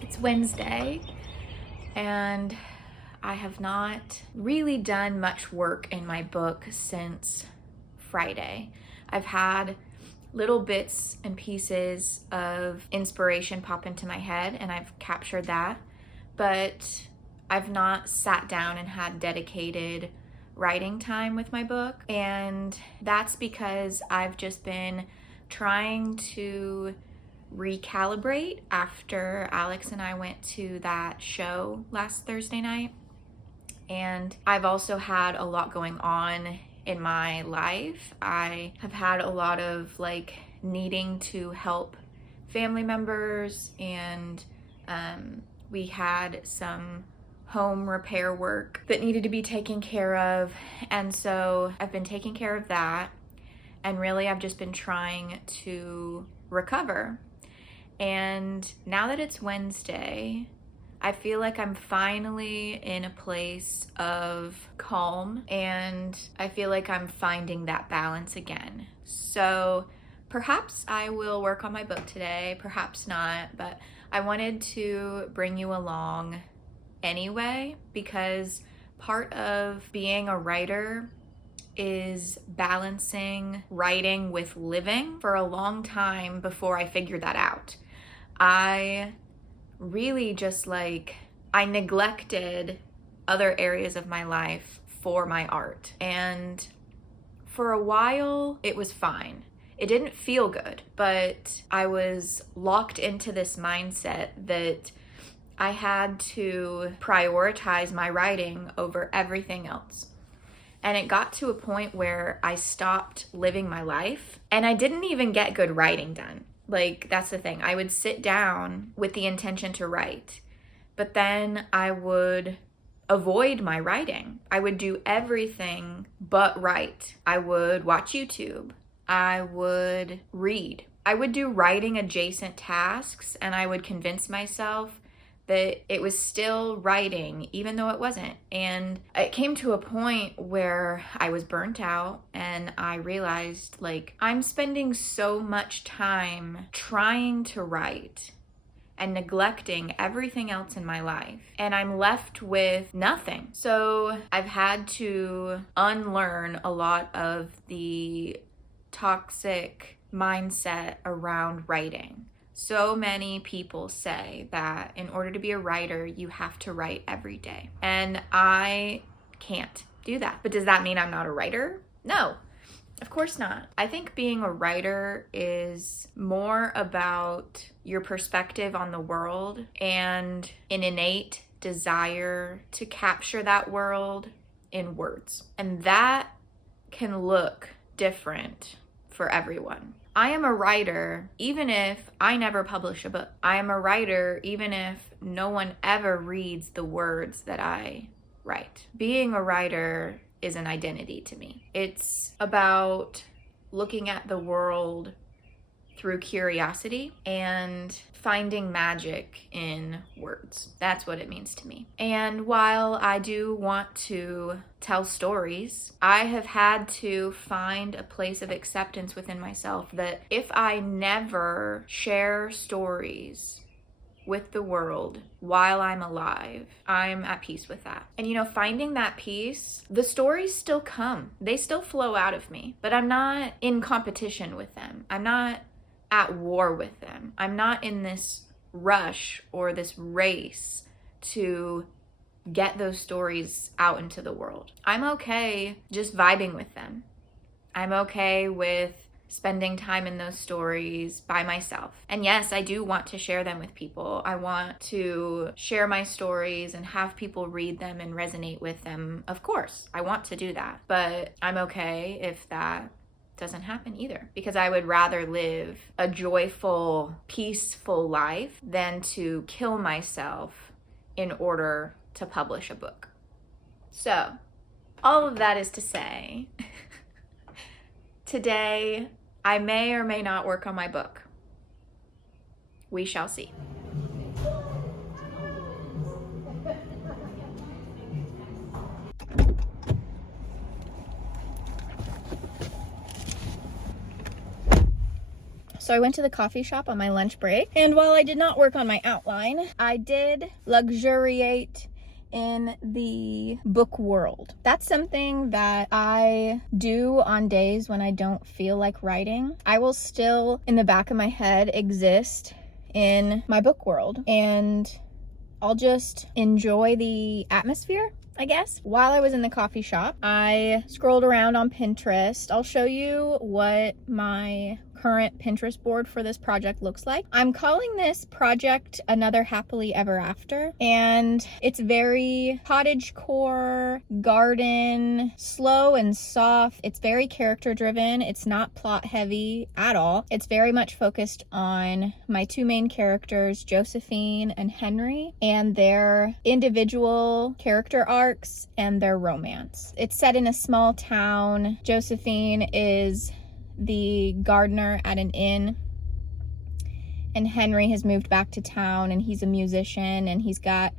It's Wednesday and I have not really done much work in my book since Friday. I've had little bits and pieces of inspiration pop into my head and I've captured that, but I've not sat down and had dedicated writing time with my book, and that's because I've just been trying to recalibrate after Alex and I went to that show last Thursday night. And I've also had a lot going on in my life. I have had a lot of needing to help family members, and we had some home repair work that needed to be taken care of. And so I've been taking care of that, and really I've just been trying to recover. And now that it's Wednesday, I feel like I'm finally in a place of calm, and I feel like I'm finding that balance again. So perhaps I will work on my book today, perhaps not, but I wanted to bring you along anyway, because part of being a writer is balancing writing with living. For a long time before I figured that out, I really I neglected other areas of my life for my art. And for a while, it was fine. It didn't feel good, but I was locked into this mindset that I had to prioritize my writing over everything else. And it got to a point where I stopped living my life, and I didn't even get good writing done. That's the thing. I would sit down with the intention to write, but then I would avoid my writing. I would do everything but write. I would watch YouTube. I would read. I would do writing adjacent tasks, and I would convince myself that it was still writing, even though it wasn't. And it came to a point where I was burnt out, and I realized I'm spending so much time trying to write and neglecting everything else in my life, and I'm left with nothing. So I've had to unlearn a lot of the toxic mindset around writing. So many people say that in order to be a writer, you have to write every day. And I can't do that. But does that mean I'm not a writer? No, of course not. I think being a writer is more about your perspective on the world and an innate desire to capture that world in words. And that can look different for everyone. I am a writer even if I never publish a book. I am a writer even if no one ever reads the words that I write. Being a writer is an identity to me. It's about looking at the world through curiosity and finding magic in words. That's what it means to me. And while I do want to tell stories, I have had to find a place of acceptance within myself that if I never share stories with the world while I'm alive, I'm at peace with that. And finding that peace, the stories still come. They still flow out of me, but I'm not in competition with them. I'm not at war with them. I'm not in this rush or this race to get those stories out into the world. I'm okay just vibing with them. I'm okay with spending time in those stories by myself. And yes, I do want to share them with people. I want to share my stories and have people read them and resonate with them. Of course, I want to do that. But I'm okay if that doesn't happen either, because I would rather live a joyful, peaceful life than to kill myself in order to publish a book. So, all of that is to say, today I may or may not work on my book. We shall see. So I went to the coffee shop on my lunch break, and while I did not work on my outline, I did luxuriate in the book world. That's something that I do on days when I don't feel like writing. I will still, in the back of my head, exist in my book world, and I'll just enjoy the atmosphere, I guess. While I was in the coffee shop, I scrolled around on Pinterest. I'll show you what my current Pinterest board for this project looks like. I'm calling this project Another Happily Ever After, and it's very cottagecore, garden, slow and soft. It's very character driven. It's not plot heavy at all. It's very much focused on my two main characters, Josephine and Henry, and their individual character arcs and their romance. It's set in a small town. Josephine is the gardener at an inn, and Henry has moved back to town, and he's a musician, and he's got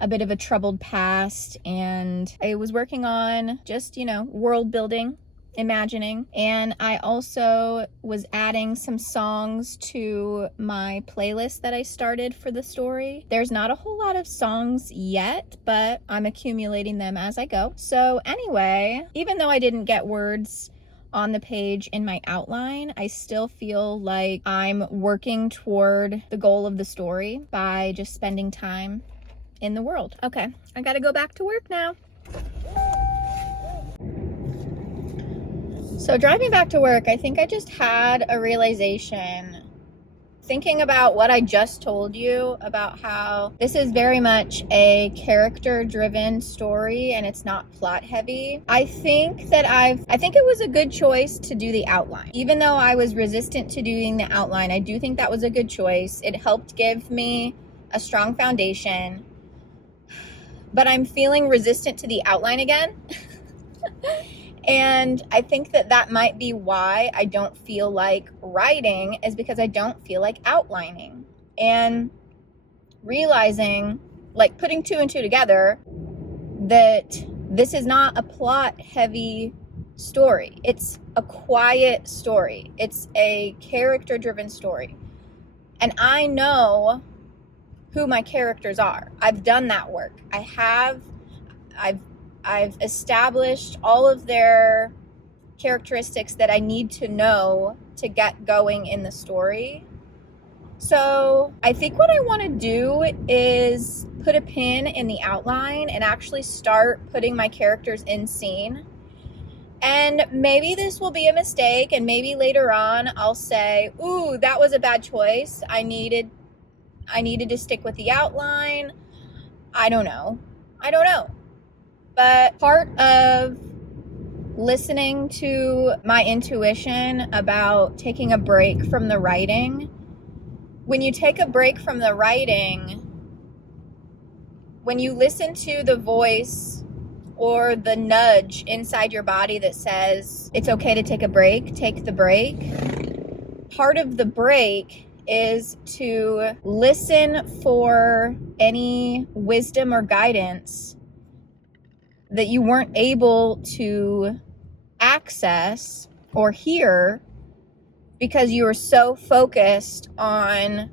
a bit of a troubled past. And I was working on just, world building, imagining, and I also was adding some songs to my playlist that I started for the story. There's not a whole lot of songs yet, but I'm accumulating them as I go. So anyway, even though I didn't get words on the page in my outline, I still feel like I'm working toward the goal of the story by just spending time in the world. Okay, I gotta go back to work now. So driving back to work, I think I just had a realization, thinking about what I just told you about how this is very much a character-driven story and it's not plot-heavy. I think it was a good choice to do the outline. Even though I was resistant to doing the outline, I do think that was a good choice. It helped give me a strong foundation, but I'm feeling resistant to the outline again. And I think that might be why I don't feel like writing, is because I don't feel like outlining. And realizing, like putting two and two together, that this is not a plot-heavy story. It's a quiet story. It's a character-driven story. And I know who my characters are. I've done that work. I've established all of their characteristics that I need to know to get going in the story. So I think what I want to do is put a pin in the outline and actually start putting my characters in scene. And maybe this will be a mistake, and maybe later on I'll say, ooh, that was a bad choice. I needed to stick with the outline. I don't know. But part of listening to my intuition about taking a break from the writing, when you take a break from the writing, when you listen to the voice or the nudge inside your body that says it's okay to take a break, take the break. Part of the break is to listen for any wisdom or guidance that you weren't able to access or hear because you were so focused on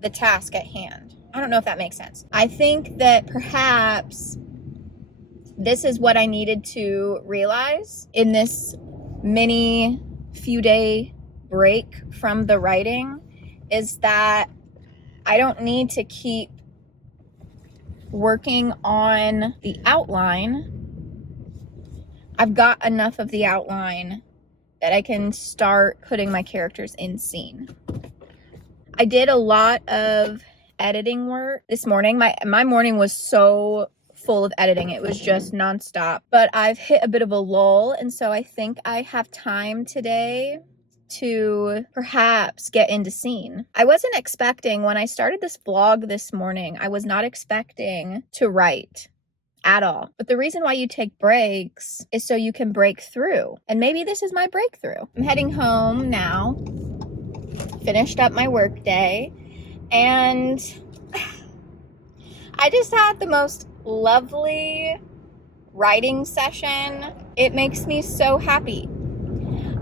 the task at hand. I don't know if that makes sense. I think that perhaps this is what I needed to realize in this mini few day break from the writing, is that I don't need to keep working on the outline. I've got enough of the outline that I can start putting my characters in scene. I did a lot of editing work this morning. My morning was so full of editing. It was just nonstop. But I've hit a bit of a lull, and so I think I have time today to perhaps get into scene. I wasn't expecting, when I started this vlog this morning, I was not expecting to write at all. But the reason why you take breaks is so you can break through. And maybe this is my breakthrough. I'm heading home now, finished up my work day, and I just had the most lovely writing session. It makes me so happy.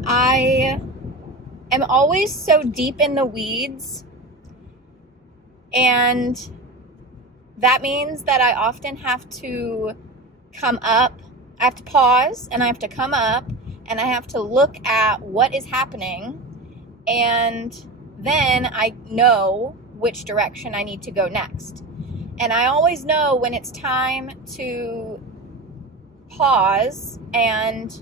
I am always so deep in the weeds, and that means that I often have to come up. I have to pause, and I have to come up, and I have to look at what is happening, and then I know which direction I need to go next. And I always know when it's time to pause and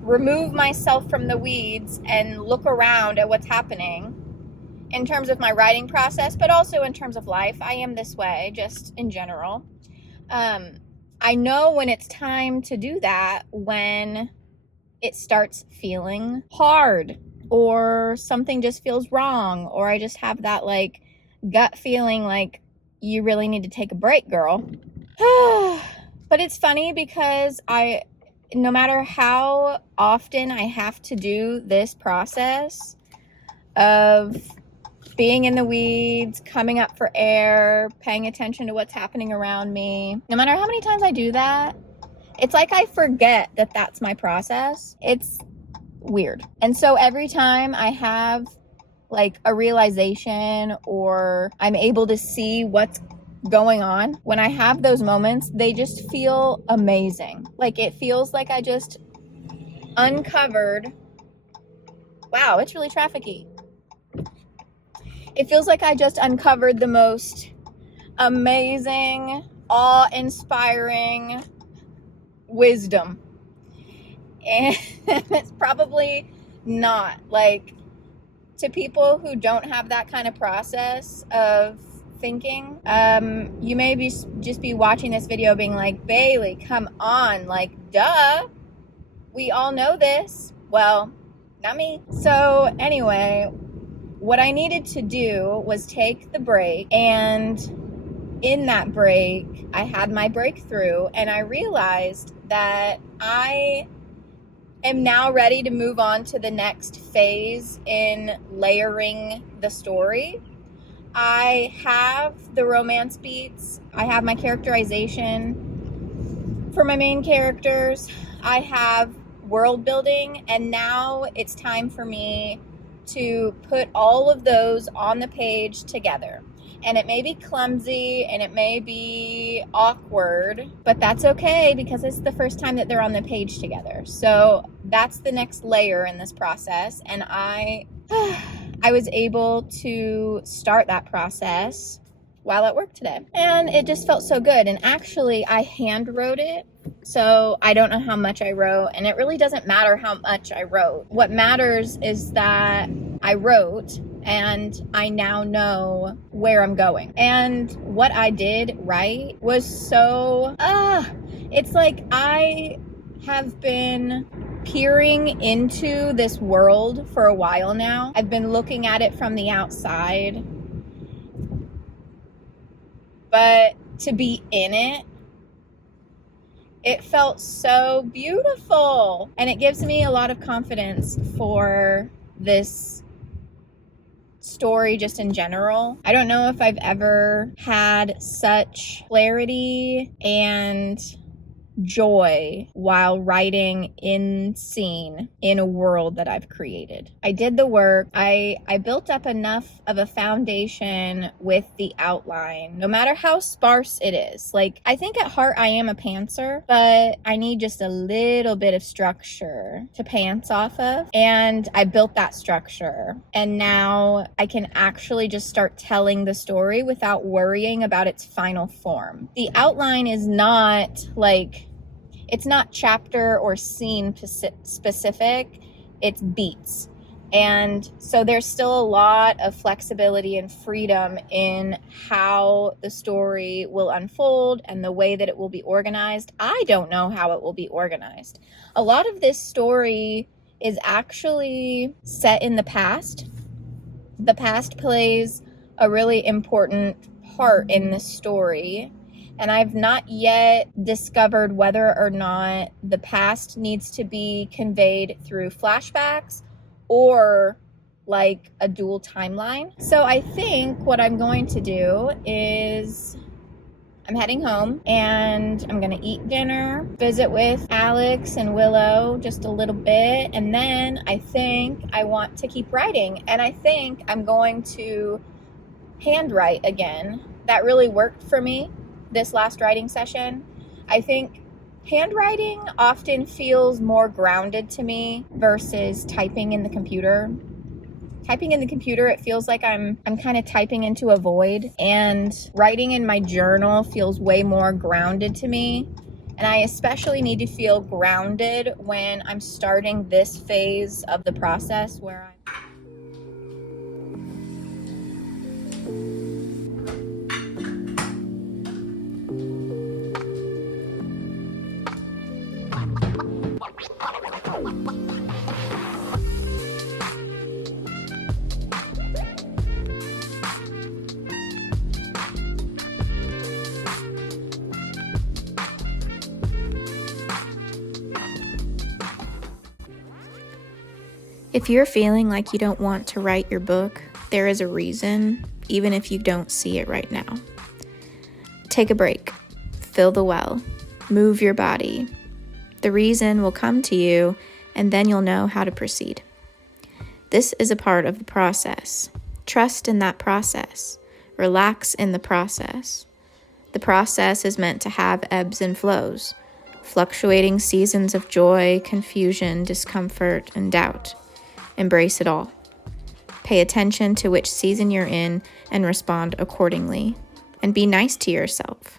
remove myself from the weeds and look around at what's happening in terms of my writing process, but also in terms of life. I am this way, just in general. I know when it's time to do that when it starts feeling hard, or something just feels wrong, or I just have that like gut feeling like you really need to take a break, girl. But it's funny because no matter how often I have to do this process of being in the weeds, coming up for air, paying attention to what's happening around me, no matter how many times I do that, it's like I forget that that's my process. It's weird. And so every time I have like a realization, or I'm able to see what's going on, when I have those moments, they just feel amazing. Like it feels like I just uncovered, wow, it's really trafficky. It feels like I just uncovered the most amazing, awe-inspiring wisdom. And it's probably not, like, to people who don't have that kind of process of thinking, you may just be watching this video being like, Bailey, come on, like, duh, we all know this. Well, not me. So anyway, what I needed to do was take the break, and in that break, I had my breakthrough, and I realized that I am now ready to move on to the next phase in layering the story. I have the romance beats. I have my characterization for my main characters. I have world building, and now it's time for me to put all of those on the page together. And it may be clumsy and it may be awkward, but that's okay because it's the first time that they're on the page together. So that's the next layer in this process. And I was able to start that process while at work today. And it just felt so good. And actually, I hand wrote it. So I don't know how much I wrote, and it really doesn't matter how much I wrote. What matters is that I wrote, and I now know where I'm going. And what I did right was so, it's like I have been peering into this world for a while now. I've been looking at it from the outside, but to be in it, it felt so beautiful, and it gives me a lot of confidence for this story just in general. I don't know if I've ever had such clarity and joy while writing in scene in a world that I've created. I did the work. I built up enough of a foundation with the outline, no matter how sparse it is. Like, I think at heart I am a pantser, but I need just a little bit of structure to pants off of. And I built that structure. And now I can actually just start telling the story without worrying about its final form. The outline is not like, it's not chapter or scene specific, it's beats. And so there's still a lot of flexibility and freedom in how the story will unfold and the way that it will be organized. I don't know how it will be organized. A lot of this story is actually set in the past. The past plays a really important part in the story. And I've not yet discovered whether or not the past needs to be conveyed through flashbacks or like a dual timeline. So I think what I'm going to do is I'm heading home and I'm gonna eat dinner, visit with Alex and Willow just a little bit, and then I think I want to keep writing, and I think I'm going to handwrite again. That really worked for me this last writing session. I think handwriting often feels more grounded to me versus typing in the computer. Typing in the computer, it feels like I'm kind of typing into a void, and writing in my journal feels way more grounded to me. And I especially need to feel grounded when I'm starting this phase of the process where If you're feeling like you don't want to write your book, there is a reason, even if you don't see it right now. Take a break, fill the well, move your body. The reason will come to you, and then you'll know how to proceed. This is a part of the process. Trust in that process. Relax in the process. The process is meant to have ebbs and flows, fluctuating seasons of joy, confusion, discomfort, and doubt. Embrace it all. Pay attention to which season you're in and respond accordingly. And be nice to yourself.